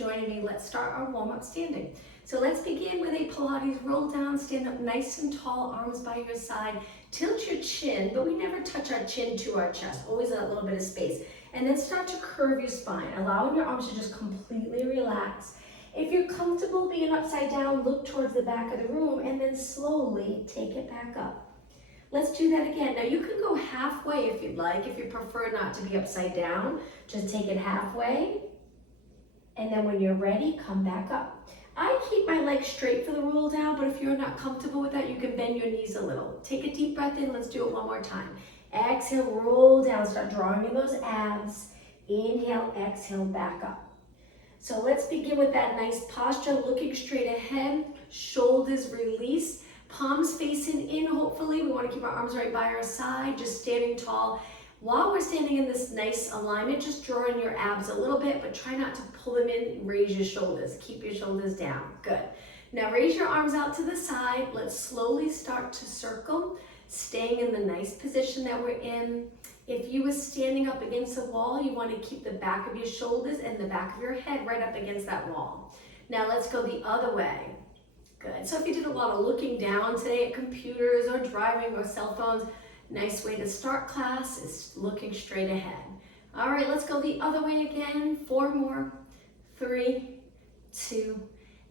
joining me. Let's start our warm-up standing. So let's begin with a Pilates roll down, stand up nice and tall, arms by your side. Tilt your chin, but we never touch our chin to our chest, always a little bit of space. And then start to curve your spine, allowing your arms to just completely relax. If you're comfortable being upside down, look towards the back of the room and then slowly take it back up. Let's do that again. Now you can go halfway if you'd like. If you prefer not to be upside down, just take it halfway. And then when you're ready, come back up. I keep my legs straight for the roll down, but if you're not comfortable with that, you can bend your knees a little. Take a deep breath in. Let's do it one more time. Exhale, roll down. Start drawing in those abs. Inhale, exhale, back up. So let's begin with that nice posture, looking straight ahead, shoulders released. Palms facing in, hopefully. We want to keep our arms right by our side, just standing tall. While we're standing in this nice alignment, just draw in your abs a little bit, but try not to pull them in. Raise your shoulders. Keep your shoulders down. Good. Now raise your arms out to the side. Let's slowly start to circle, staying in the nice position that we're in. If you were standing up against a wall, you want to keep the back of your shoulders and the back of your head right up against that wall. Now let's go the other way. Good. So if you did a lot of looking down today at computers or driving or cell phones, nice way to start class is looking straight ahead. All right, let's go the other way again. 4 more, 3, 2,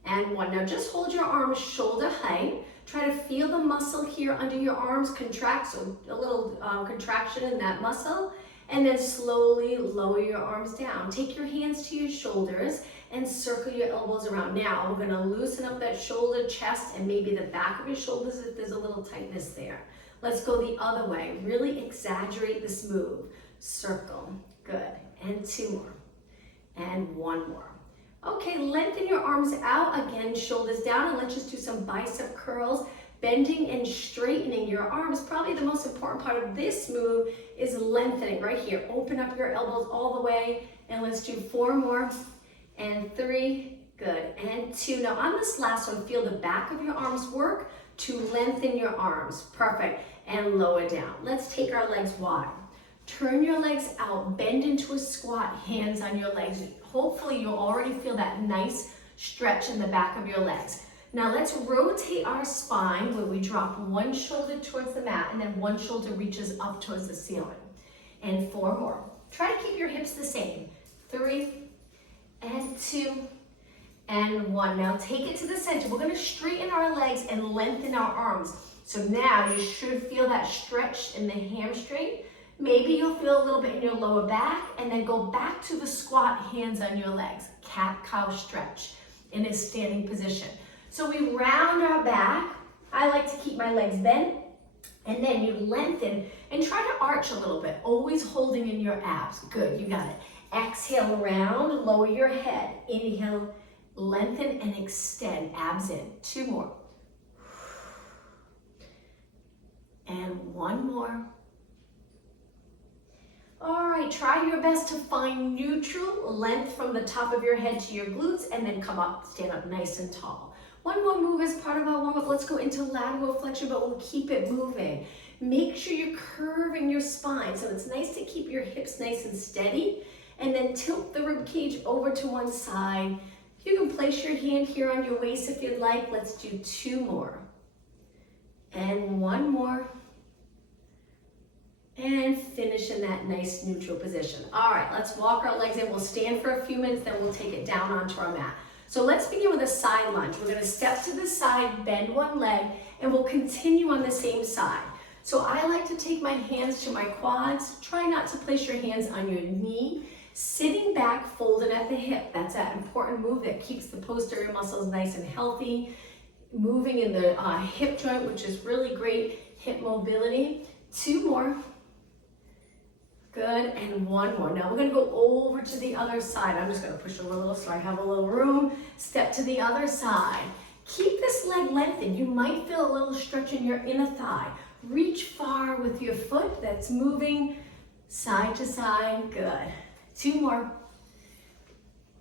and 1. Now just hold your arms shoulder height. Try to feel the muscle here under your arms contract, so a little contraction in that muscle, and then slowly lower your arms down. Take your hands to your shoulders and circle your elbows around. Now we're gonna loosen up that shoulder, chest, and maybe the back of your shoulders if there's a little tightness there. Let's go the other way. Really exaggerate this move. Circle, good, and 2 more, and 1 more. Okay, lengthen your arms out, again, shoulders down, and let's just do some bicep curls. Bending and straightening your arms. Probably the most important part of this move is lengthening right here. Open up your elbows all the way, and let's do 4 more, and 3, good, and 2. Now on this last one, feel the back of your arms work to lengthen your arms. Perfect, and lower down. Let's take our legs wide. Turn your legs out, bend into a squat, hands on your legs. Hopefully you'll already feel that nice stretch in the back of your legs. Now let's rotate our spine where we drop one shoulder towards the mat and then one shoulder reaches up towards the ceiling. And 4 more. Try to keep your hips the same. 3, and 2, and 1. Now take it to the center. We're going to straighten our legs and lengthen our arms. So now you should feel that stretch in the hamstring. Maybe you'll feel a little bit in your lower back, and then go back to the squat, hands on your legs. Cat-cow stretch in a standing position. So we round our back. I like to keep my legs bent, and then you lengthen and try to arch a little bit, always holding in your abs. Good, you got it. Exhale, round, lower your head. Inhale, lengthen and extend, abs in. 2 more. And 1 more. All right, try your best to find neutral length from the top of your head to your glutes, and then come up, stand up nice and tall. 1 more move as part of our warm-up. Let's go into lateral flexion, but we'll keep it moving. Make sure you're curving your spine. So it's nice to keep your hips nice and steady, and then tilt the rib cage over to one side. You can place your hand here on your waist if you'd like. Let's do 2 more. And 1 more. And finish in that nice neutral position. All right, let's walk our legs in. We'll stand for a few minutes, then we'll take it down onto our mat. So let's begin with a side lunge. We're gonna step to the side, bend one leg, and we'll continue on the same side. So I like to take my hands to my quads. Try not to place your hands on your knee. Sitting back, folded at the hip. That's that important move that keeps the posterior muscles nice and healthy. Moving in the hip joint, which is really great hip mobility. 2 more. Good, and 1 more. Now we're gonna go over to the other side. I'm just gonna push over a little so I have a little room. Step to the other side. Keep this leg lengthened. You might feel a little stretch in your inner thigh. Reach far with your foot. That's moving side to side. Good. 2 more.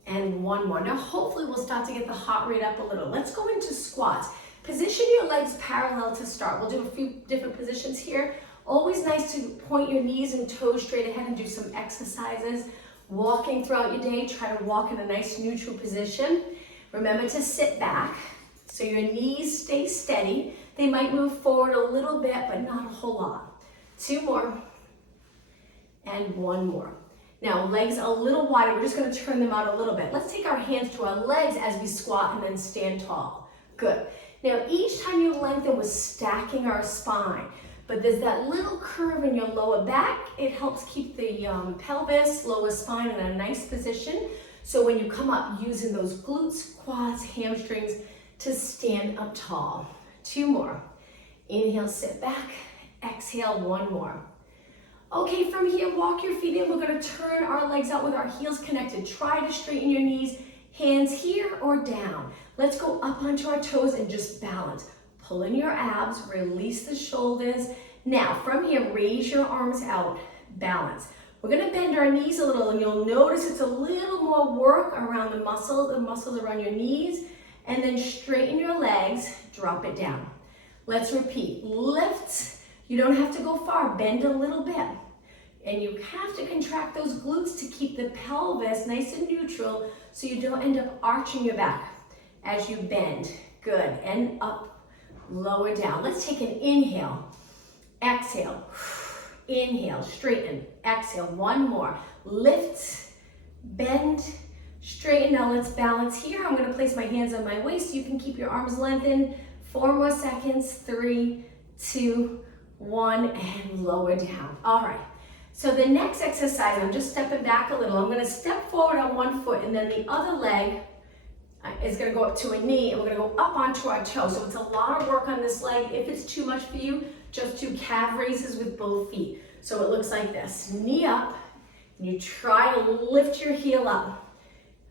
And 1 more. Now hopefully we'll start to get the heart rate up a little. Let's go into squats. Position your legs parallel to start. We'll do a few different positions here. Always nice to point your knees and toes straight ahead and do some exercises. Walking throughout your day, try to walk in a nice neutral position. Remember to sit back so your knees stay steady. They might move forward a little bit, but not a whole lot. 2 more, and 1 more. Now, legs a little wider. We're just gonna turn them out a little bit. Let's take our hands to our legs as we squat and then stand tall. Good. Now, each time you lengthen, we're stacking our spine. But there's that little curve in your lower back. It helps keep the pelvis, lower spine in a nice position. So when you come up, using those glutes, quads, hamstrings to stand up tall. 2 more. Inhale, sit back. Exhale, 1 more. Okay, from here, walk your feet in. We're gonna turn our legs out with our heels connected. Try to straighten your knees, hands here or down. Let's go up onto our toes and just balance. Pull in your abs, release the shoulders. Now, from here, raise your arms out, balance. We're gonna bend our knees a little, and you'll notice it's a little more work around the muscles around your knees, and then straighten your legs, drop it down. Let's repeat, lift. You don't have to go far, bend a little bit. And you have to contract those glutes to keep the pelvis nice and neutral so you don't end up arching your back as you bend. Good, and up, lower down. Let's take an inhale, exhale, inhale, straighten, exhale, 1 more. Lift, bend, straighten. Now let's balance here. I'm gonna place my hands on my waist so you can keep your arms lengthened. 4 more seconds, 3, 2, 1, and lower down. All right, so the next exercise, I'm just stepping back a little. I'm gonna step forward on 1 foot, and then the other leg is gonna go up to a knee, and we're gonna go up onto our toe. So it's a lot of work on this leg. If it's too much for you, just do calf raises with both feet. So it looks like this, knee up, and you try to lift your heel up.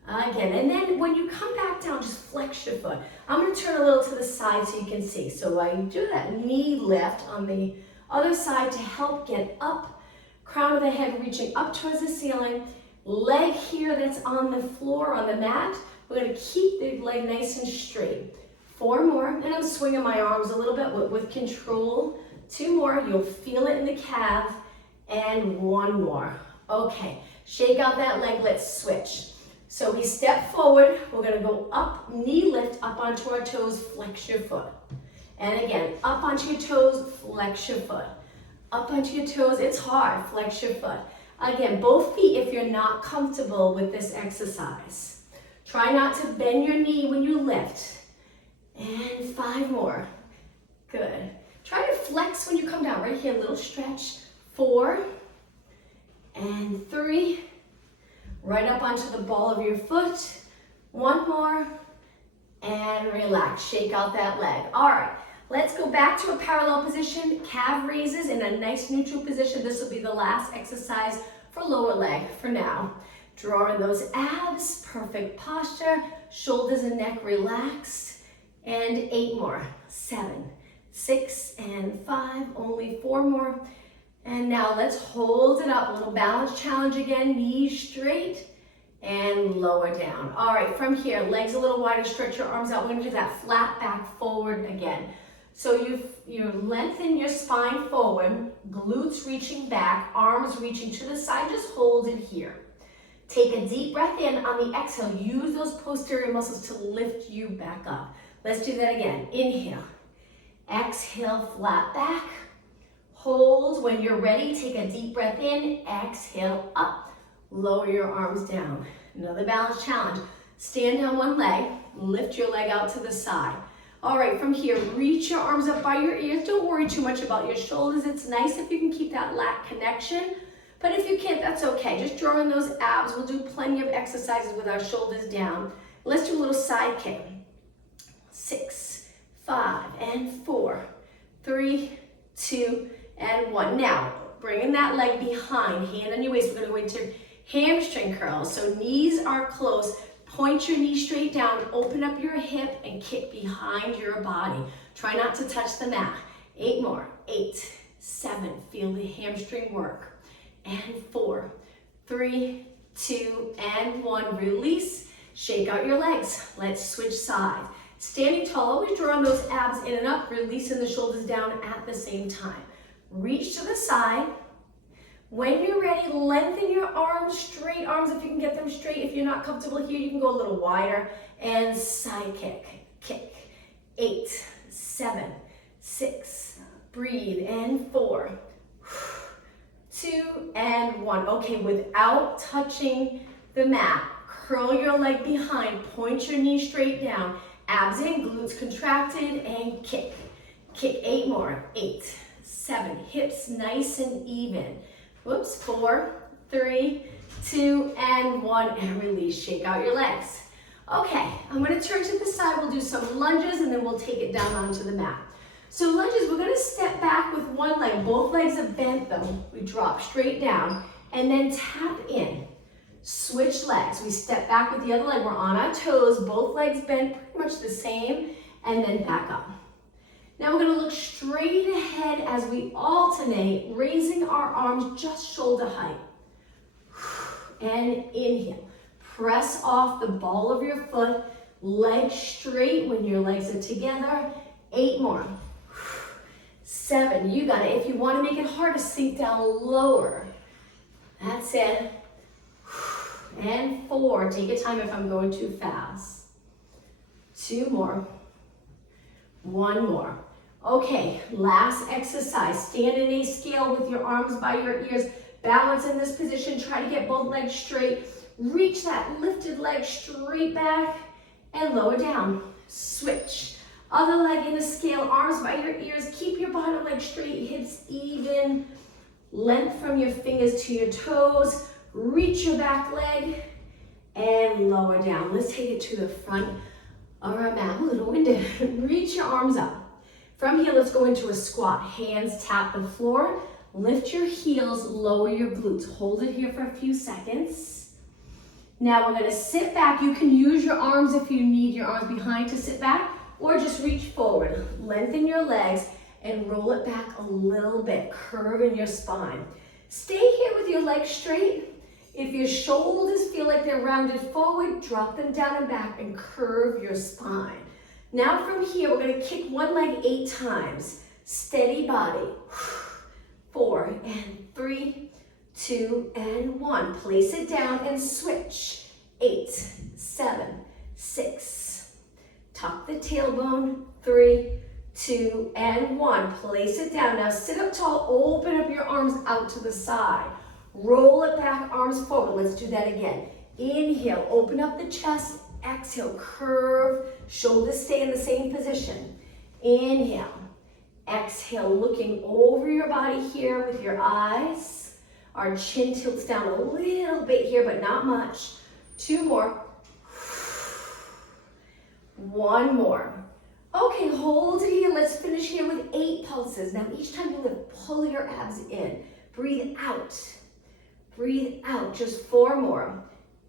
Again, and then when you come back down, just flex your foot. I'm gonna turn a little to the side so you can see. So I do that knee lift on the other side to help get up, crown of the head reaching up towards the ceiling, leg here that's on the floor, on the mat. We're gonna keep the leg nice and straight. 4 more, and I'm swinging my arms a little bit with control. 2 more, you'll feel it in the calf, and 1 more. Okay, shake out that leg, let's switch. So we step forward, we're gonna go up, knee lift, up onto our toes, flex your foot. And again, up onto your toes, flex your foot. Up onto your toes, it's hard, flex your foot. Again, both feet if you're not comfortable with this exercise. Try not to bend your knee when you lift. And 5 more, good. Try to flex when you come down, right here, little stretch. 4, and 3, right up onto the ball of your foot. 1 more, and relax, shake out that leg. All right, let's go back to a parallel position, calf raises in a nice neutral position. This will be the last exercise for lower leg for now. Draw in those abs, perfect posture, shoulders and neck relaxed, and 8 more, 7, 6, and 5, only 4 more. And now let's hold it up, a little balance challenge again, knees straight and lower down. All right, from here, legs a little wider, stretch your arms out. We're gonna do that flat back forward again. So you lengthen your spine forward, glutes reaching back, arms reaching to the side, just hold it here. Take a deep breath in. On the exhale, use those posterior muscles to lift you back up. Let's do that again. Inhale, exhale, flat back. Hold. When you're ready, take a deep breath in, exhale, up. Lower your arms down. Another balance challenge. Stand on one leg, lift your leg out to the side. All right, from here, reach your arms up by your ears. Don't worry too much about your shoulders. It's nice if you can keep that lat connection, but if you can't, that's okay. Just draw in those abs. We'll do plenty of exercises with our shoulders down. Let's do a little side kick. 6, 5, and 4, 3, 2, and 1. Now, bringing that leg behind, hand on your waist. We're gonna go into hamstring curls. So knees are close. Point your knee straight down, open up your hip, and kick behind your body. Try not to touch the mat. 8 more. 8, 7, feel the hamstring work. And 4, 3, 2, and 1. Release, shake out your legs. Let's switch sides. Standing tall, always draw on those abs in and up, releasing the shoulders down at the same time. Reach to the side. When you're ready, lengthen your arms, straight arms if you can get them straight. If you're not comfortable here, you can go a little wider. And side kick, kick. 8, 7, 6, breathe, and 4, 2, and 1. Okay, without touching the mat, curl your leg behind, point your knee straight down, abs in, glutes contracted, and kick. Kick 8 more, 8, 7, hips nice and even. Whoops, 4, 3, 2, and 1, and release. Shake out your legs. Okay, I'm going to turn to the side. We'll do some lunges, and then we'll take it down onto the mat. So lunges, we're going to step back with one leg. Both legs are bent, though. We drop straight down, and then tap in. Switch legs. We step back with the other leg. We're on our toes, both legs bent, pretty much the same, and then back up. Now we're going to look straight ahead as we alternate, raising our arms just shoulder height. And inhale. Press off the ball of your foot, legs straight when your legs are together. 8 more. 7, you got it. If you want to make it harder, sink down lower. That's it. And 4, take your time if I'm going too fast. 2 more. 1 more. Okay, last exercise. Stand in a scale with your arms by your ears. Balance in this position. Try to get both legs straight. Reach that lifted leg straight back and lower down. Switch. Other leg in a scale, arms by your ears. Keep your bottom leg straight, hips even. Length from your fingers to your toes. Reach your back leg and lower down. Let's take it to the front of our mat. A little winded. Reach your arms up. From here, let's go into a squat. Hands tap the floor. Lift your heels, lower your glutes. Hold it here for a few seconds. Now we're going to sit back. You can use your arms if you need your arms behind to sit back, or just reach forward. Lengthen your legs and roll it back a little bit. Curve in your spine. Stay here with your legs straight. If your shoulders feel like they're rounded forward, drop them down and back and curve your spine. Now from here, we're going to kick one leg 8 times. Steady body. 4 and 3, 2 and 1. Place it down and switch. 8, 7, 6. Tuck the tailbone. 3, 2 and 1. Place it down. Now sit up tall. Open up your arms out to the side. Roll it back, arms forward. Let's do that again. Inhale, open up the chest. Exhale, curve. Shoulders stay in the same position. Inhale. Exhale, looking over your body here with your eyes. Our chin tilts down a little bit here, but not much. 2 more. 1 more. Okay, hold it here. Let's finish here with 8 pulses. Now each time you lift, pull your abs in. Breathe out. Breathe out. Just 4 more.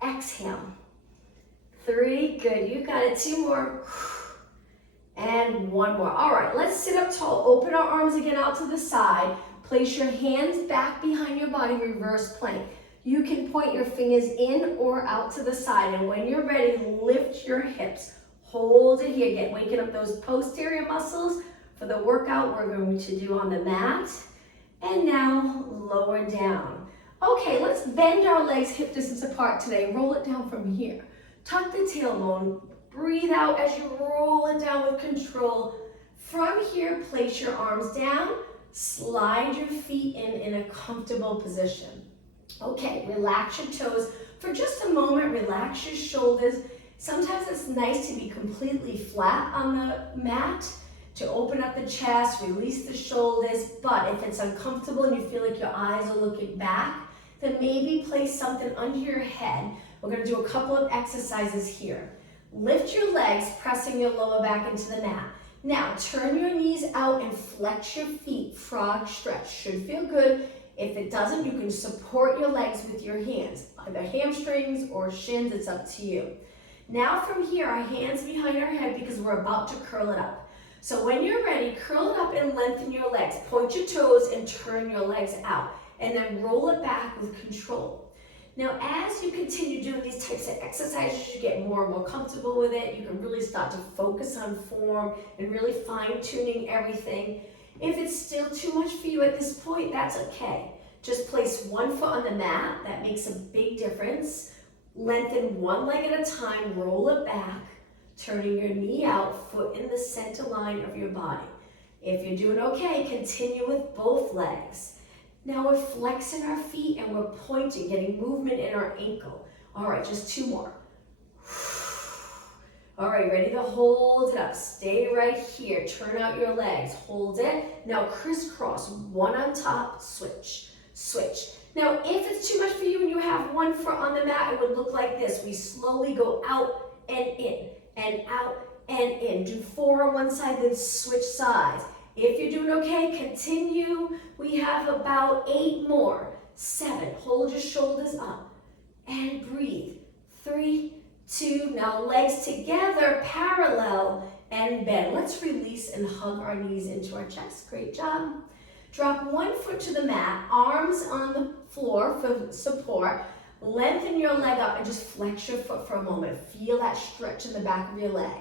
Exhale. 3, good. You got it. 2 more. And 1 more. All right, let's sit up tall. Open our arms again out to the side. Place your hands back behind your body, reverse plank. You can point your fingers in or out to the side. And when you're ready, lift your hips. Hold it here. Get waking up those posterior muscles for the workout we're going to do on the mat. And now lower down. Okay, let's bend our legs hip distance apart today. Roll it down from here. Tuck the tailbone. Breathe out as you roll it down with control. From here, place your arms down. Slide your feet in a comfortable position. Okay, relax your toes. For just a moment, relax your shoulders. Sometimes it's nice to be completely flat on the mat, to open up the chest, release the shoulders. But if it's uncomfortable and you feel like your eyes are looking back, then maybe place something under your head. We're going to do a couple of exercises here. Lift your legs, pressing your lower back into the mat. Now, turn your knees out and flex your feet. Frog stretch. Should feel good. If it doesn't, you can support your legs with your hands, either hamstrings or shins. It's up to you. Now from here, our hands behind our head because we're about to curl it up. So when you're ready, curl it up and lengthen your legs. Point your toes and turn your legs out. And then roll it back with control. Now, as you continue doing these types of exercises, you get more and more comfortable with it. You can really start to focus on form and really fine-tuning everything. If it's still too much for you at this point, that's okay. Just place one foot on the mat. That makes a big difference. Lengthen one leg at a time, roll it back, turning your knee out, foot in the center line of your body. If you're doing okay, continue with both legs. Now we're flexing our feet and we're pointing, getting movement in our ankle. All right, just 2 more. All right, ready to hold it up. Stay right here. Turn out your legs. Hold it. Now crisscross. One on top. Switch. Switch. Now, if it's too much for you and you have one foot on the mat, it would look like this. We slowly go out and in, and out and in. Do 4 on one side, then switch sides. If you're doing okay, continue. We have about 8 more. 7. Hold your shoulders up and breathe. 3, 2, now legs together, parallel, and bend. Let's release and hug our knees into our chest. Great job. Drop one foot to the mat, arms on the floor for support. Lengthen your leg up and just flex your foot for a moment. Feel that stretch in the back of your leg.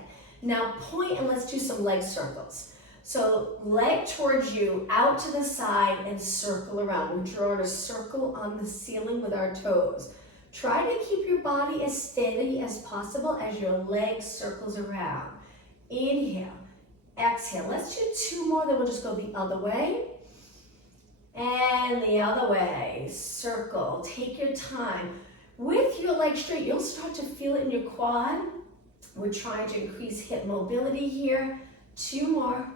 Now point and let's do some leg circles. So leg towards you, out to the side, and circle around. We're drawing a circle on the ceiling with our toes. Try to keep your body as steady as possible as your leg circles around. Inhale, exhale. Let's do 2 more, then we'll just go the other way. And the other way. Circle. Take your time. With your legs straight, you'll start to feel it in your quad. We're trying to increase hip mobility here. 2 more.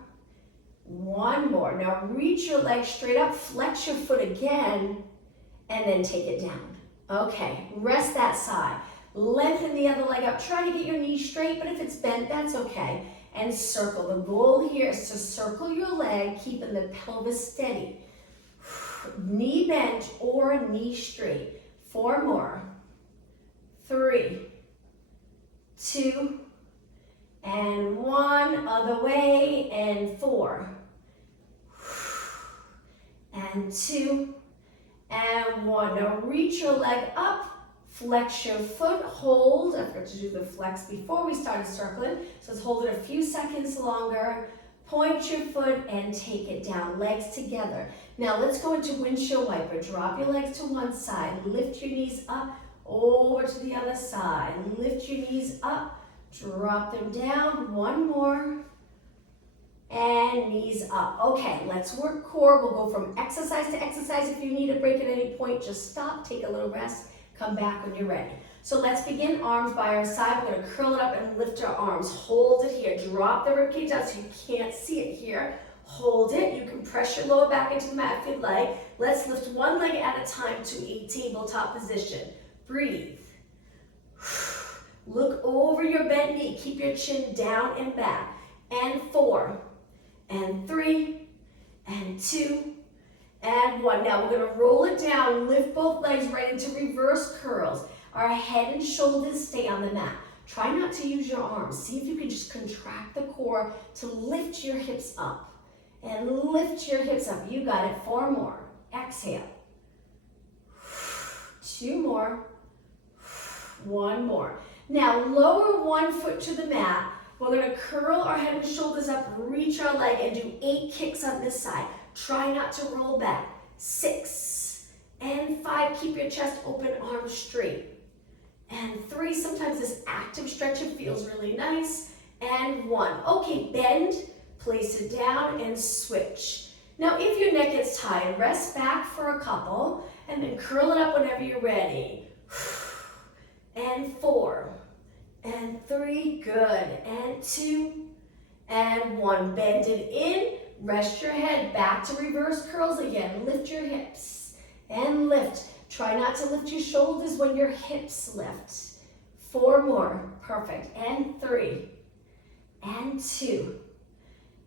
1 more. Now reach your legs straight up, flex your foot again, and then take it down. Okay, rest that side. Lengthen the other leg up. Try to get your knees straight, but if it's bent, that's okay. And circle. The goal here is to circle your leg, keeping the pelvis steady. Knee bent or knee straight. 4 more. 3, 2, and 1. Other way, and 4. And 2. And 1. Now reach your leg up, flex your foot, hold. I forgot to do the flex before we started circling, so let's hold it a few seconds longer. Point your foot and take it down, legs together. Now let's go into windshield wiper. Drop your legs to one side, lift your knees up, over to the other side. Lift your knees up, drop them down. 1 more. And knees up. Okay, let's work core. We'll go from exercise to exercise. If you need a break at any point, just stop, take a little rest, come back when you're ready. So let's begin arms by our side. We're gonna curl it up and lift our arms. Hold it here. Drop the ribcage down so you can't see it here. Hold it. You can press your lower back into the mat if you'd like. Let's lift one leg at a time to a tabletop position. Breathe. Look over your bent knee. Keep your chin down and back. And 4. And 3, and 2, and 1. Now we're gonna roll it down, lift both legs right into reverse curls. Our head and shoulders stay on the mat. Try not to use your arms. See if you can just contract the core to lift your hips up. And lift your hips up. You got it. 4 more. Exhale. 2 more. 1 more. Now lower one foot to the mat. We're going to curl our head and shoulders up, reach our leg, and do 8 kicks on this side. Try not to roll back. 6 and 5. Keep your chest open, arms straight. And 3. Sometimes this active stretching feels really nice. And 1. Okay, bend, place it down, and switch. Now, if your neck gets tired, rest back for a couple, and then curl it up whenever you're ready. And 4. And 3, good, and 2, and 1. Bend it in, rest your head, back to reverse curls again. Lift your hips, and lift. Try not to lift your shoulders when your hips lift. 4 more, perfect, and 3, and 2,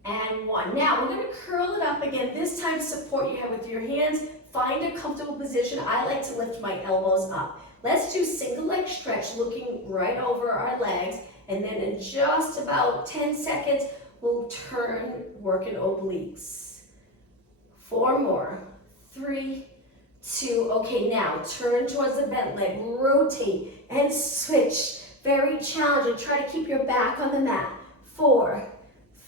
and 1. Now, we're gonna curl it up again. This time, support your head with your hands. Find a comfortable position. I like to lift my elbows up. Let's do single leg stretch, looking right over our legs, and then in just about 10 seconds, we'll turn, working obliques. 4 more, 3, 2, okay, now turn towards the bent leg, rotate and switch. Very challenging, try to keep your back on the mat. 4,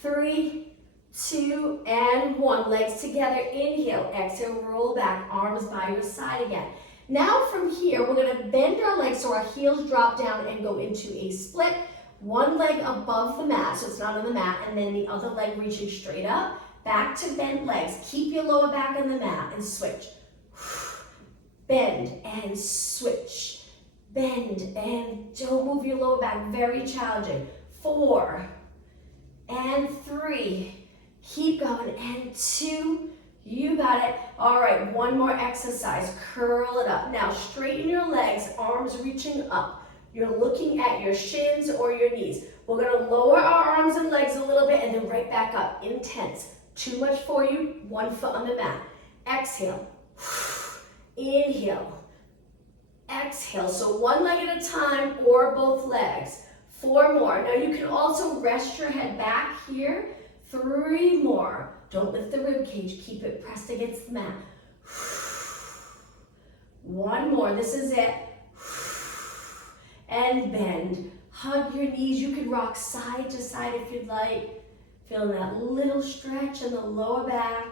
3, 2, and 1. Legs together, inhale, exhale, roll back, arms by your side again. Now from here, we're gonna bend our legs so our heels drop down and go into a split. One leg above the mat, so it's not on the mat, and then the other leg reaching straight up. Back to bent legs. Keep your lower back on the mat and switch. Bend and switch. Bend and don't move your lower back, very challenging. 4 and 3. Keep going, and 2. You got it. All right, one more exercise. Curl it up. Now straighten your legs, arms reaching up. You're looking at your shins or your knees. We're gonna lower our arms and legs a little bit and then right back up. Intense. Too much for you, one foot on the mat. Exhale. Inhale. Exhale. So one leg at a time or both legs. 4 more. Now you can also rest your head back here. 3 more. Don't lift the rib cage. Keep it pressed against the mat. 1 more. This is it. And bend. Hug your knees. You can rock side to side if you'd like. Feel that little stretch in the lower back.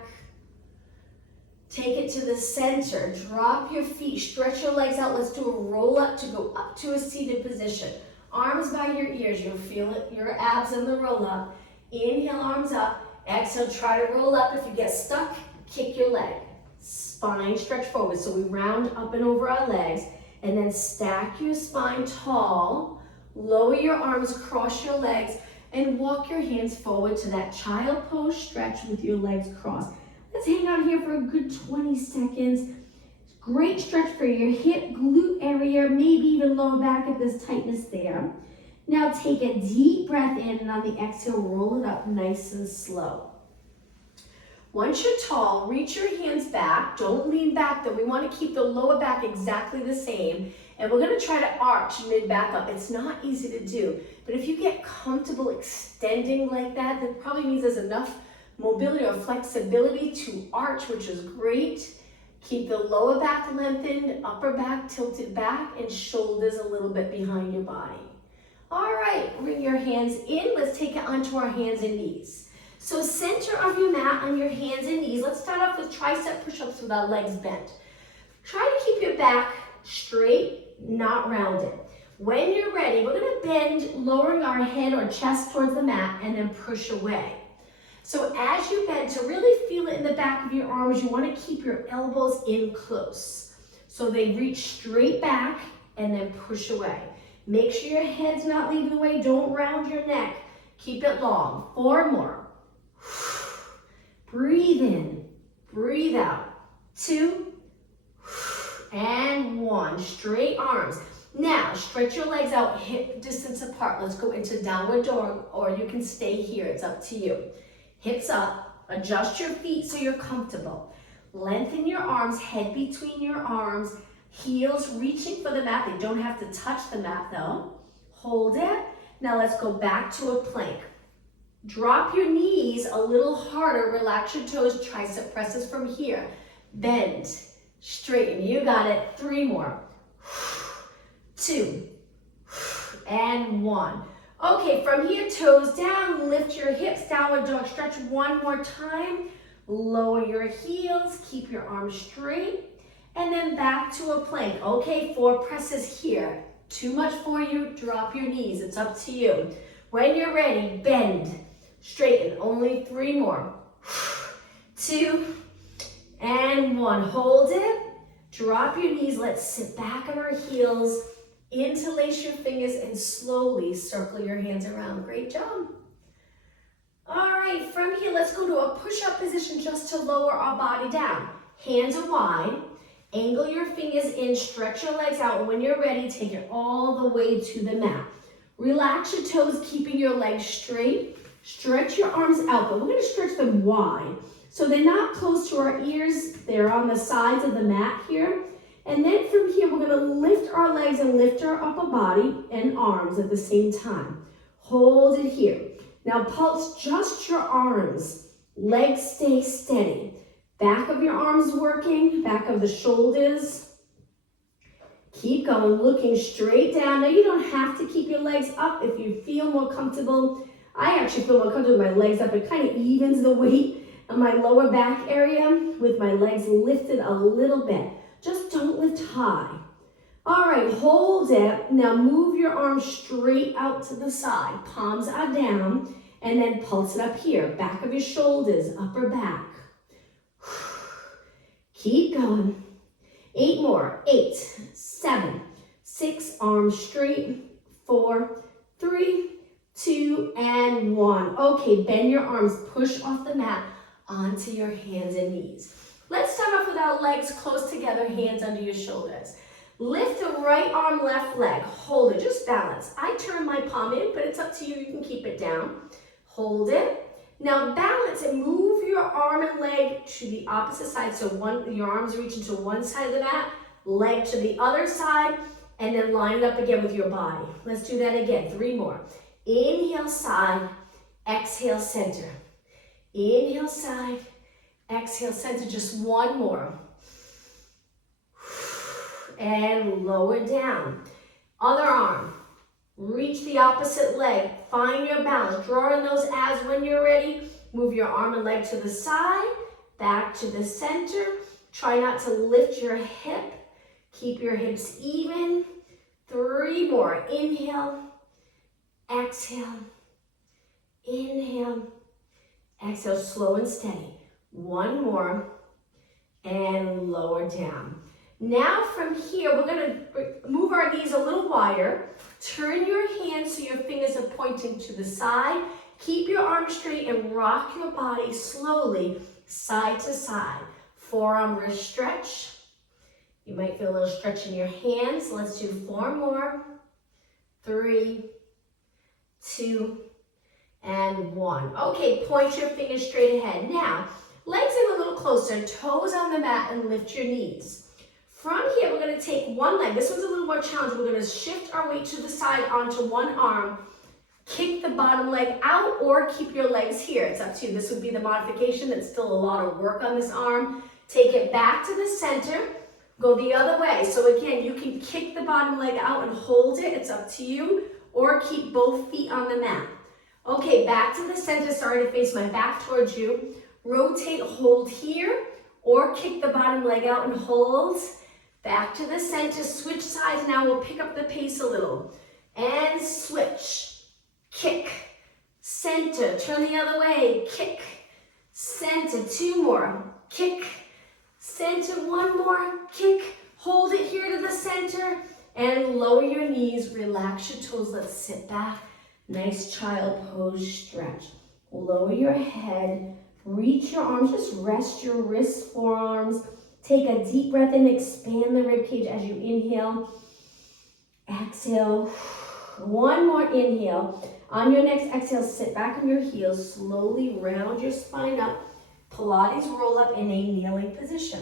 Take it to the center. Drop your feet. Stretch your legs out. Let's do a roll up to go up to a seated position. Arms by your ears. You'll feel it. Your abs in the roll up. Inhale, arms up. Exhale, try to roll up. If you get stuck, kick your leg. Spine stretch forward. So we round up and over our legs. And then stack your spine tall. Lower your arms, cross your legs, and walk your hands forward to that child pose stretch with your legs crossed. Let's hang out here for a good 20 seconds. Great stretch for your hip, glute area, maybe even lower back if there's tightness there. Now take a deep breath in, and on the exhale, roll it up nice and slow. Once you're tall, reach your hands back. Don't lean back though. We want to keep the lower back exactly the same. And we're going to try to arch mid back up. It's not easy to do, but if you get comfortable extending like that, that probably means there's enough mobility or flexibility to arch, which is great. Keep the lower back lengthened, upper back tilted back, and shoulders a little bit behind your body. All right, bring your hands in. Let's take it onto our hands and knees. So center of your mat on your hands and knees. Let's start off with tricep push-ups with our legs bent. Try to keep your back straight, not rounded. When you're ready, we're gonna bend, lowering our head or chest towards the mat, and then push away. So as you bend, to really feel it in the back of your arms, you wanna keep your elbows in close. So they reach straight back and then push away. Make sure your head's not leaving the way. Don't round your neck. Keep it long. 4 more. Breathe in, breathe out. 2, and 1. Straight arms. Now, stretch your legs out hip distance apart. Let's go into downward dog, or you can stay here. It's up to you. Hips up. Adjust your feet so you're comfortable. Lengthen your arms, head between your arms, heels reaching for the mat. They don't have to touch the mat though. Hold it. Now let's go back to a plank. Drop your knees a little harder. Relax your toes. Tricep presses from here. Bend. Straighten. You got it. 3 more. 2 and 1. Okay, from here, toes down. Lift your hips. Downward dog. Stretch one more time. Lower your heels. Keep your arms straight. And then back to a plank. Okay, 4 presses here. Too much for you. Drop your knees. It's up to you. When you're ready, bend. Straighten. Only 3 more. 2 and 1. Hold it. Drop your knees. Let's sit back on our heels. Interlace your fingers and slowly circle your hands around. Great job. All right, from here, let's go to a push-up position just to lower our body down. Hands are wide. Angle your fingers in. Stretch your legs out. When you're ready, take it all the way to the mat. Relax your toes, keeping your legs straight. Stretch your arms out, but we're going to stretch them wide. So they're not close to our ears. They're on the sides of the mat here. And then from here, we're going to lift our legs and lift our upper body and arms at the same time. Hold it here. Now pulse just your arms. Legs stay steady. Back of your arms working, back of the shoulders. Keep going, looking straight down. Now you don't have to keep your legs up if you feel more comfortable. I actually feel more comfortable with my legs up. It kind of evens the weight on my lower back area with my legs lifted a little bit. Just don't lift high. All right, hold it. Now move your arms straight out to the side. Palms are down, and then pulse it up here. Back of your shoulders, upper back. Keep going. 8 more. 8, 7, 6, arms straight. 4, 3, 2, and 1. Okay, bend your arms. Push off the mat onto your hands and knees. Let's start off with our legs close together, hands under your shoulders. Lift the right arm, left leg. Hold it, just balance. I turn my palm in, but it's up to you. You can keep it down. Hold it. Now balance and move your arm and leg to the opposite side. So your arms reaching to one side of the mat, leg to the other side, and then line it up again with your body. Let's do that again. 3 more. Inhale, side. Exhale, center. Inhale, side. Exhale, center. Just 1 more. And lower down. Other arm. Reach the opposite leg. Find your balance. Draw in those abs when you're ready. Move your arm and leg to the side. Back to the center. Try not to lift your hip. Keep your hips even. 3 more. Inhale. Exhale. Inhale. Exhale. Slow and steady. 1 more. And lower down. Now from here, we're going to move our knees a little wider. Turn your hands so your fingers are pointing to the side. Keep your arms straight and rock your body slowly side to side. Forearm wrist stretch. You might feel a little stretch in your hands. Let's do 4 more. 3, 2, and 1. Okay, point your fingers straight ahead. Now, legs in a little closer, toes on the mat, and lift your knees. From here, we're going to take one leg. This one's a little more challenging. We're going to shift our weight to the side onto one arm. Kick the bottom leg out or keep your legs here. It's up to you. This would be the modification. It's still a lot of work on this arm. Take it back to the center. Go the other way. So again, you can kick the bottom leg out and hold it. It's up to you. Or keep both feet on the mat. Okay, back to the center. Sorry to face my back towards you. Rotate, hold here. Or kick the bottom leg out and hold. Back to the center, switch sides. Now we'll pick up the pace a little. And switch, kick, center, turn the other way, kick, center, 2 more, kick, center, 1 more, kick, hold it here to the center, and lower your knees, relax your toes, let's sit back. Nice child pose stretch. Lower your head, reach your arms, just rest your wrists, forearms. Take a deep breath in, expand the ribcage as you inhale. Exhale. 1 more inhale. On your next exhale, sit back on your heels. Slowly round your spine up. Pilates roll up in a kneeling position.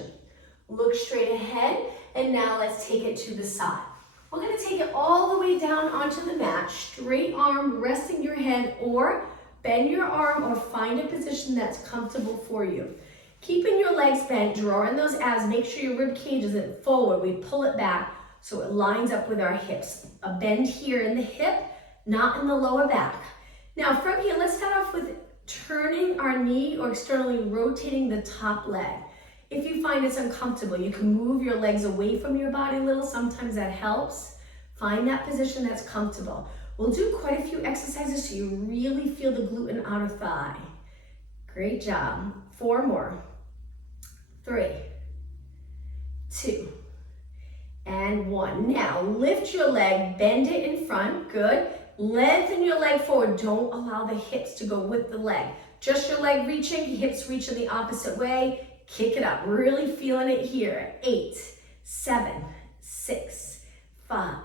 Look straight ahead, and now let's take it to the side. We're going to take it all the way down onto the mat. Straight arm, resting your head, or bend your arm, or find a position that's comfortable for you. Keeping your legs bent, draw in those abs, make sure your rib cage isn't forward. We pull it back so it lines up with our hips. A bend here in the hip, not in the lower back. Now from here, let's start off with turning our knee or externally rotating the top leg. If you find it's uncomfortable, you can move your legs away from your body a little. Sometimes that helps. Find that position that's comfortable. We'll do quite a few exercises so you really feel the glute and outer thigh. Great job. 4 more. 3, 2, and 1. Now lift your leg, bend it in front, good. Lengthen your leg forward, don't allow the hips to go with the leg. Just your leg reaching, hips reaching the opposite way, kick it up, really feeling it here. 8, 7, 6, 5,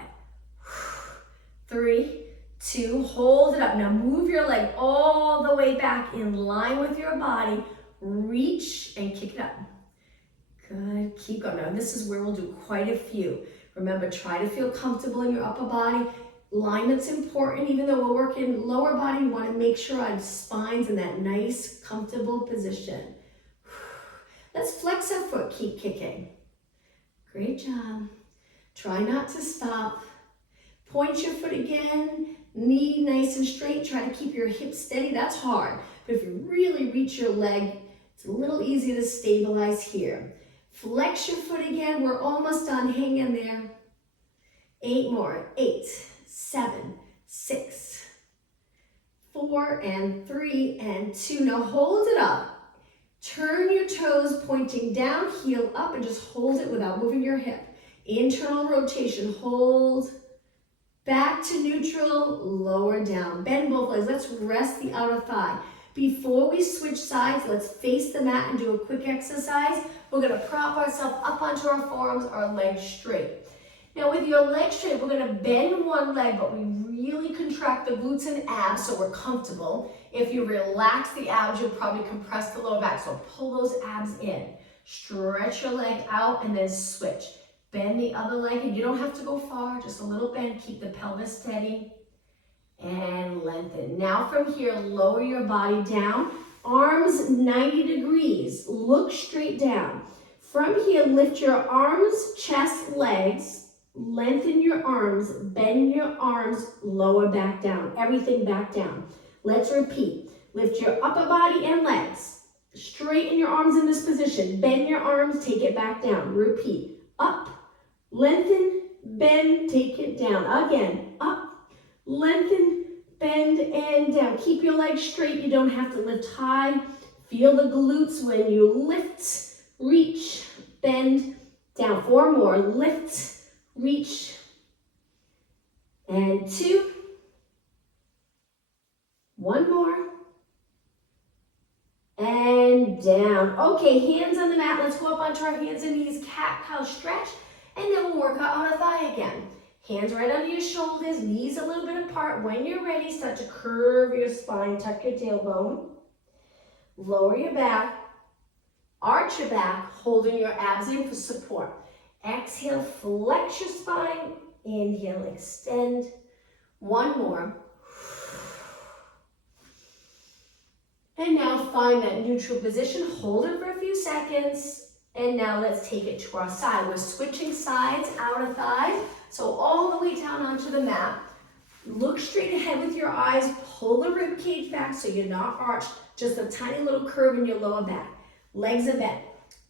3, 2, hold it up. Now move your leg all the way back in line with your body, reach and kick it up. Good, keep going. Now this is where we'll do quite a few. Remember, try to feel comfortable in your upper body. Alignment's important. Even though we're working lower body, we want to make sure our spine's in that nice, comfortable position. Let's flex our foot, keep kicking. Great job. Try not to stop. Point your foot again. knee nice and straight. Try to keep your hips steady. That's hard. But if you really reach your leg, it's a little easier to stabilize here. Flex your foot again. We're almost done. Hang in there. 8 more. 8, 7, 6, 4, and 3, and 2. Now hold it up. Turn your toes pointing down, heel up, and just hold it without moving your hip. Internal rotation. Hold. Back to neutral, lower down. Bend both legs. Let's rest the outer thigh. Before we switch sides, let's face the mat and do a quick exercise. We're going to prop ourselves up onto our forearms, our legs straight. Now with your legs straight, we're going to bend one leg, but we really contract the glutes and abs so we're comfortable. If you relax the abs, you'll probably compress the lower back. So pull those abs in. Stretch your leg out and then switch. Bend the other leg, and you don't have to go far, just a little bend. Keep the pelvis steady and lengthen. Now from here, lower your body down. Arms 90 degrees. Look straight down. From here, lift your arms, chest, legs. Lengthen your arms, bend your arms, lower back down. Everything back down. Let's repeat. Lift your upper body and legs. Straighten your arms in this position. Bend your arms, take it back down. Repeat. Up, lengthen, bend, take it down. Again, up, lengthen, bend, and down. Keep your legs straight. You don't have to lift high. Feel the glutes when you lift, reach, bend, down. 4 more. Lift, reach, and 2. 1 more. And down. Okay, hands on the mat. Let's go up onto our hands and knees, cat-cow stretch, and then we'll work out outer thigh again. Hands right under your shoulders, knees a little bit apart. When you're ready, start to curve your spine, tuck your tailbone, lower your back, arch your back, holding your abs in for support. Exhale, flex your spine. Inhale, extend. 1 more. And now find that neutral position. Hold it for a few seconds. And now let's take it to our side. We're switching sides, outer thighs. So all the way down onto the mat. Look straight ahead with your eyes. Pull the rib cage back so you're not arched. Just a tiny little curve in your lower back. Legs are bent.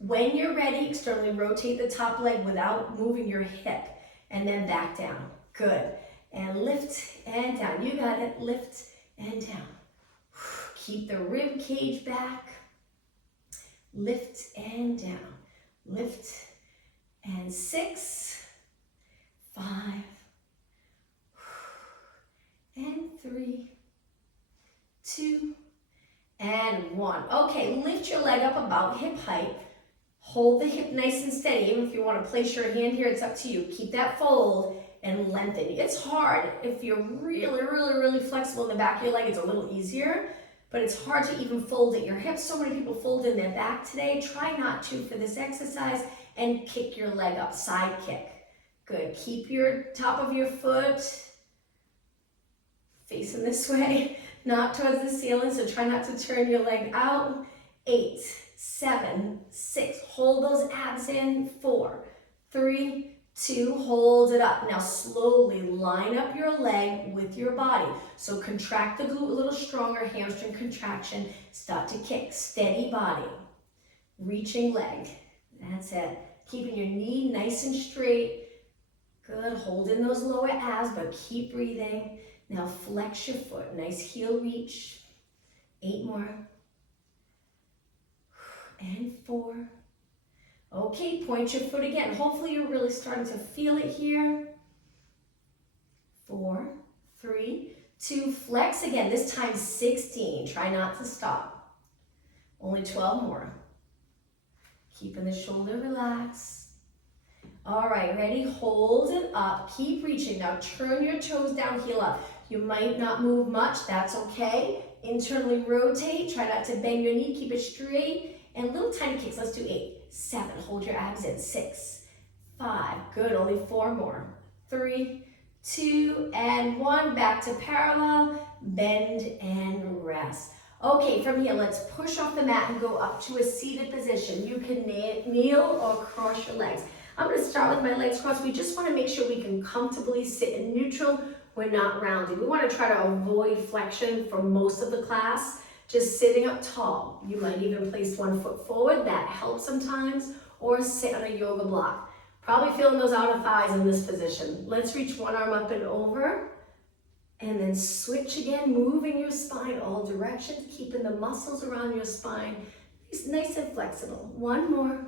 When you're ready, externally rotate the top leg without moving your hip. And then back down. Good. And lift and down. You got it. Lift and down. Keep the rib cage back. Lift and down. Lift and 6, 5, and 3, 2, and 1. Okay, lift your leg up about hip height. Hold the hip nice and steady. Even if you want to place your hand here, it's up to you. Keep that fold and lengthen. It's hard. If you're really flexible in the back of your leg, it's a little easier. But it's hard to even fold at your hips. So many people fold in their back today. Try not to for this exercise, and kick your leg up, side kick. Good, keep your top of your foot facing this way, not towards the ceiling, so try not to turn your leg out. 8, 7, 6, hold those abs in. 4, 3, 2, hold it up. Now slowly line up your leg with your body. So contract the glute a little stronger, hamstring contraction. Start to kick, steady body. Reaching leg, that's it. Keeping your knee nice and straight. Good, hold in those lower abs, but keep breathing. Now flex your foot, nice heel reach. 8 more. And 4. Okay, point your foot again. Hopefully you're really starting to feel it here. 4, 3, 2, flex again. This time 16. Try not to stop. Only 12 more. Keeping the shoulder relaxed. All right, ready? Hold it up. Keep reaching. Now turn your toes down, heel up. You might not move much. That's okay. Internally rotate. Try not to bend your knee. Keep it straight. And little tiny kicks. Let's do 8. 7, hold your abs in. 6, 5, good, only 4 more. 3, 2, and 1, back to parallel, bend and rest. Okay, from here, let's push off the mat and go up to a seated position. You can kneel or cross your legs. I'm gonna start with my legs crossed. We just wanna make sure we can comfortably sit in neutral. we're not rounding. We want to try to avoid flexion for most of the class. Just sitting up tall. You might even place one foot forward. That helps sometimes. Or sit on a yoga block. Probably feeling those outer thighs in this position. Let's reach one arm up and over. And then switch again, moving your spine all directions, keeping the muscles around your spine nice and flexible. One more.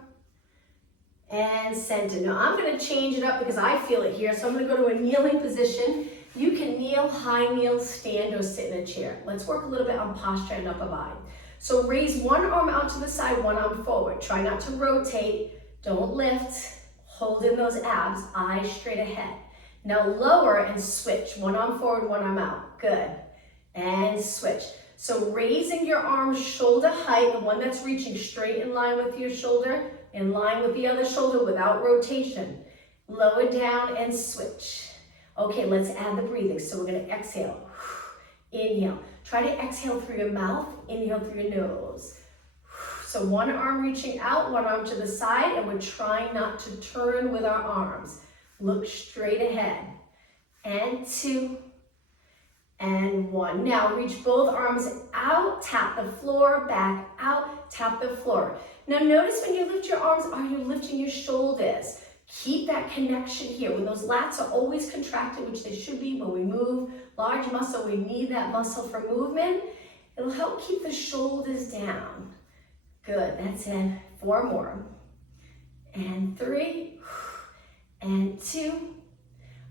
And center. Now I'm going to change it up because I feel it here. So I'm going to go to a kneeling position. You can kneel, high kneel, stand, or sit in a chair. Let's work a little bit on posture and upper body. So raise one arm out to the side, one arm forward. Try not to rotate. Don't lift. Hold in those abs, eyes straight ahead. Now lower and switch. One arm forward, one arm out. Good. And switch. So raising your arms shoulder height, the one that's reaching straight in line with your shoulder, in line with the other shoulder without rotation. Lower down and switch. Okay, let's add the breathing. So we're going to exhale. Inhale. Try to exhale through your mouth. Inhale through your nose. So one arm reaching out, one arm to the side, and we're trying not to turn with our arms. Look straight ahead. And 2. And 1. Now reach both arms out, tap the floor, back out, tap the floor. Now notice when you lift your arms, are you lifting your shoulders? Keep that connection here. When those lats are always contracted, which they should be when we move, large muscle, we need that muscle for movement. It'll help keep the shoulders down. Good, that's it. 4 more. And 3. And 2.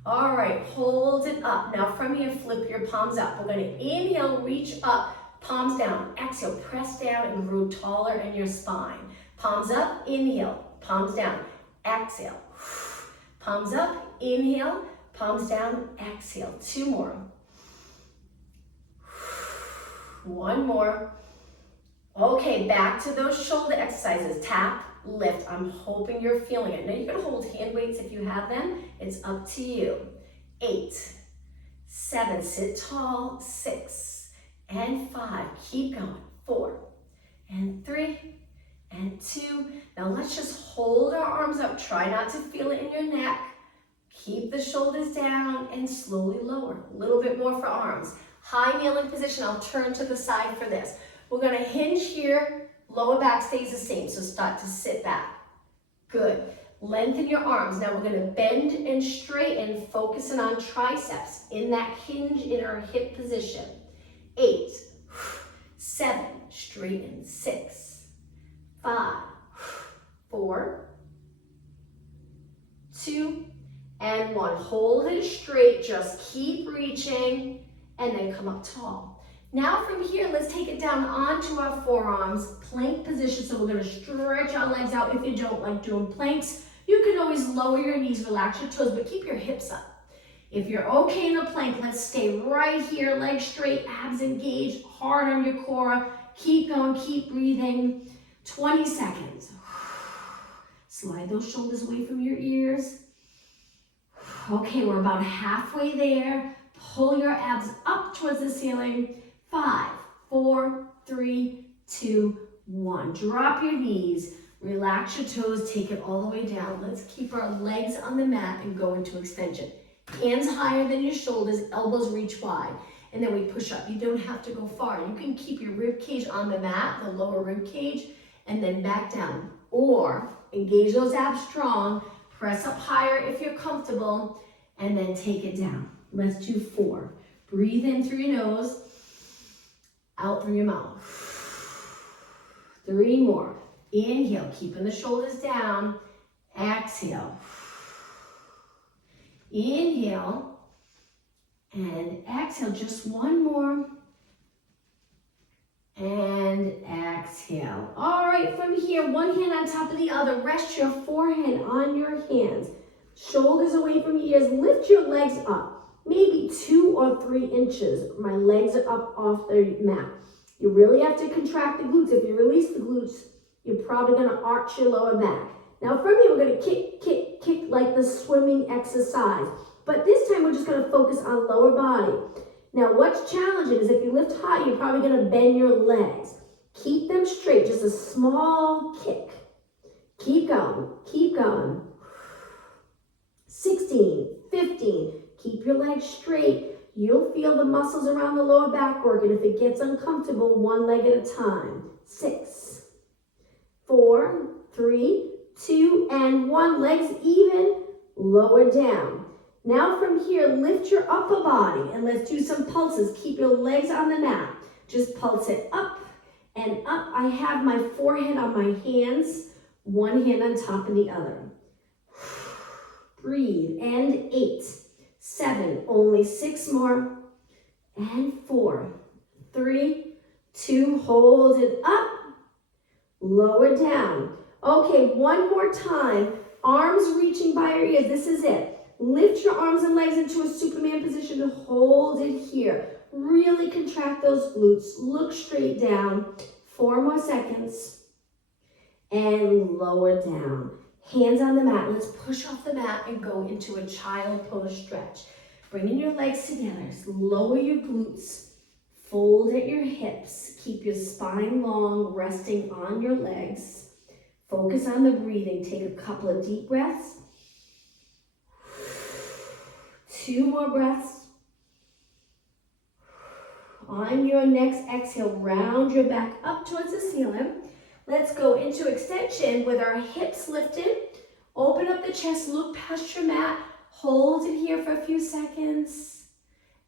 All right, hold it up. Now from here, flip your palms up. We're going to inhale, reach up, palms down. Exhale, press down and grow taller in your spine. Palms up, inhale, palms down, exhale. Palms up, inhale, palms down, exhale. 2 more. 1 more. Okay, back to those shoulder exercises. Tap, lift. I'm hoping you're feeling it. Now you can hold hand weights if you have them. It's up to you. 8, 7, sit tall. 6, and 5. Keep going. 4, and 3, and 2. Now let's just hold our arms up. Try not to feel it in your neck. Keep the shoulders down and slowly lower. A little bit more for arms. High kneeling position. I'll turn to the side for this. We're going to hinge here. Lower back stays the same, so start to sit back. Good. Lengthen your arms. Now we're going to bend and straighten, focusing on triceps in that hinge in our hip position. 8, 7, straighten. 6, 5, 4, 2, and 1. Hold it straight. Just keep reaching, and then come up tall. Now from here, let's take it down onto our forearms, plank position. So we're going to stretch our legs out. If you don't like doing planks, you can always lower your knees, relax your toes, but keep your hips up. If you're okay in a plank, let's stay right here, legs straight, abs engaged, hard on your core. Keep going, keep breathing. 20 seconds. Slide those shoulders away from your ears. Okay, we're about halfway there. Pull your abs up towards the ceiling. 5, 4, 3, 2, 1. Drop your knees, relax your toes, take it all the way down. Let's keep our legs on the mat and go into extension. Hands higher than your shoulders, elbows reach wide. And then we push up. You don't have to go far. You can keep your rib cage on the mat, the lower rib cage, and then back down. Or engage those abs strong, press up higher if you're comfortable, and then take it down. Let's do 4. Breathe in through your nose. Out through your mouth. 3 more. Inhale, keeping the shoulders down. Exhale. Inhale. And exhale. Just 1 more. And exhale. All right, from here, one hand on top of the other. Rest your forehead on your hands. Shoulders away from your ears. Lift your legs up. Maybe 2 or 3 inches. My legs are up off the mat. You really have to contract the glutes. If you release the glutes, you're probably going to arch your lower back. Now from here, we're going to kick, kick, kick like the swimming exercise. But this time, we're just going to focus on lower body. Now, what's challenging is if you lift high, you're probably going to bend your legs. Keep them straight, just a small kick. Keep going, keep going. 16, 15. Keep your legs straight. You'll feel the muscles around the lower back work, and if it gets uncomfortable, one leg at a time. 6, 4, 3, 2, and 1. Legs even, lower down. Now from here, lift your upper body, and let's do some pulses. Keep your legs on the mat. Just pulse it up and up. I have my forehead on my hands, one hand on top of the other. Breathe, and 8, 7, only 6 more, and 4, 3, 2, hold it up, lower down. Okay, one more time, arms reaching by your ears, this is it. Lift your arms and legs into a Superman position and hold it here. Really contract those glutes, look straight down, 4 more seconds, and lower down. Hands on the mat. Let's push off the mat and go into a child pose stretch. Bringing your legs together. Lower your glutes. Fold at your hips. Keep your spine long, resting on your legs. Focus on the breathing. Take a couple of deep breaths. 2 more breaths. On your next exhale, round your back up towards the ceiling. Let's go into extension with our hips lifted. Open up the chest, look past your mat. Hold it here for a few seconds.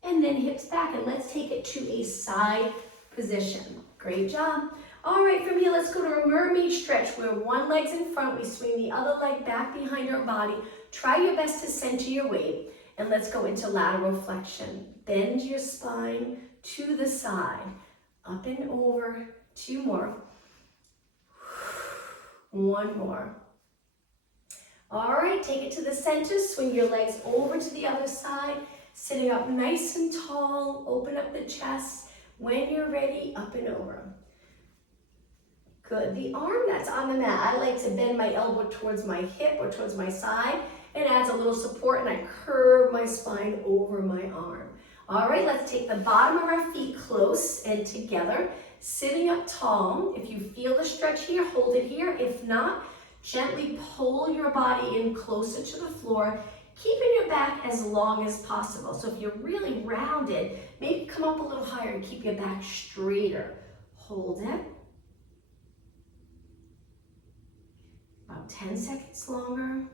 And then hips back, and let's take it to a side position. Great job. All right, from here, let's go to a mermaid stretch where one leg's in front. We swing the other leg back behind our body. Try your best to center your weight. And let's go into lateral flexion. Bend your spine to the side. Up and over. 2 more. 1 more. All right, take it to the center. Swing your legs over to the other side. Sitting up nice and tall. Open up the chest. When you're ready, up and over. Good. The arm that's on the mat, I like to bend my elbow towards my hip or towards my side. It adds a little support, and I curve my spine over my arm. All right, let's take the bottom of our feet close and together. Sitting up tall. If you feel the stretch here, hold it here. If not, gently pull your body in closer to the floor, keeping your back as long as possible. So if you're really rounded, maybe come up a little higher and keep your back straighter. Hold it. About 10 seconds longer.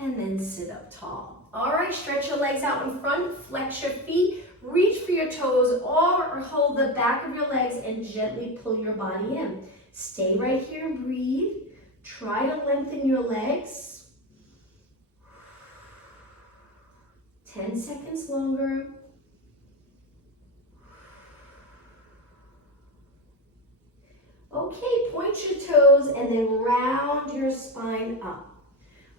And then sit up tall. All right, stretch your legs out in front, flex your feet, reach for your toes, or hold the back of your legs and gently pull your body in. Stay right here and breathe. Try to lengthen your legs. 10 seconds longer. Okay, point your toes and then round your spine up.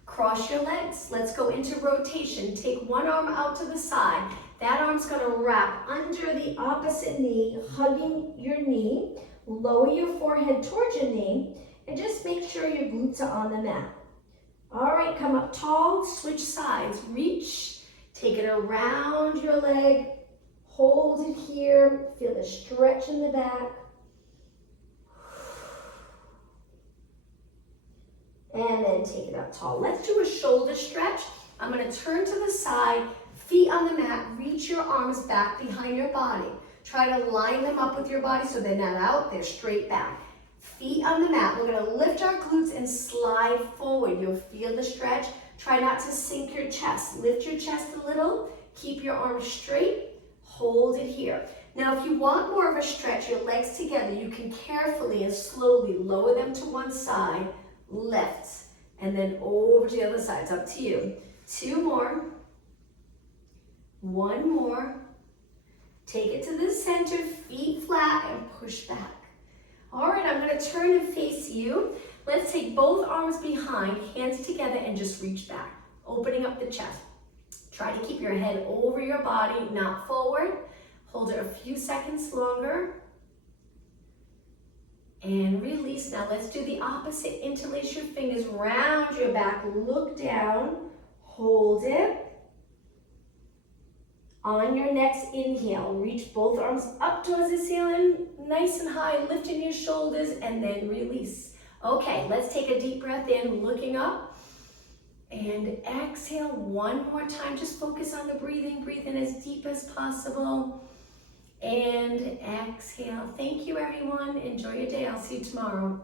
Cross your legs. Let's go into rotation. Take one arm out to the side. That arm's going to wrap under the opposite knee, hugging your knee. Lower your forehead towards your knee, and just make sure your glutes are on the mat. All right, come up tall, switch sides. Reach, take it around your leg. Hold it here. Feel the stretch in the back. And then take it up tall. Let's do a shoulder stretch. I'm going to turn to the side, feet on the mat, reach your arms back behind your body. Try to line them up with your body so they're not out, they're straight back. Feet on the mat. We're going to lift our glutes and slide forward. You'll feel the stretch. Try not to sink your chest. Lift your chest a little. Keep your arms straight. Hold it here. Now, if you want more of a stretch, your legs together, you can carefully and slowly lower them to one side. Lift, and then over to the other side. It's up to you. 2 more. 1 more. Take it to the center, feet flat, and push back. All right, I'm going to turn and face you. Let's take both arms behind, hands together, and just reach back, opening up the chest. Try to keep your head over your body, not forward. Hold it a few seconds longer. And release. Now let's do the opposite. Interlace your fingers, round your back, look down, hold it. On your next inhale, reach both arms up towards the ceiling, nice and high, lifting your shoulders, and then release. Okay, let's take a deep breath in, looking up. And exhale one more time. Just focus on the breathing. Breathe in as deep as possible. And exhale. Thank you, everyone. Enjoy your day. I'll see you tomorrow.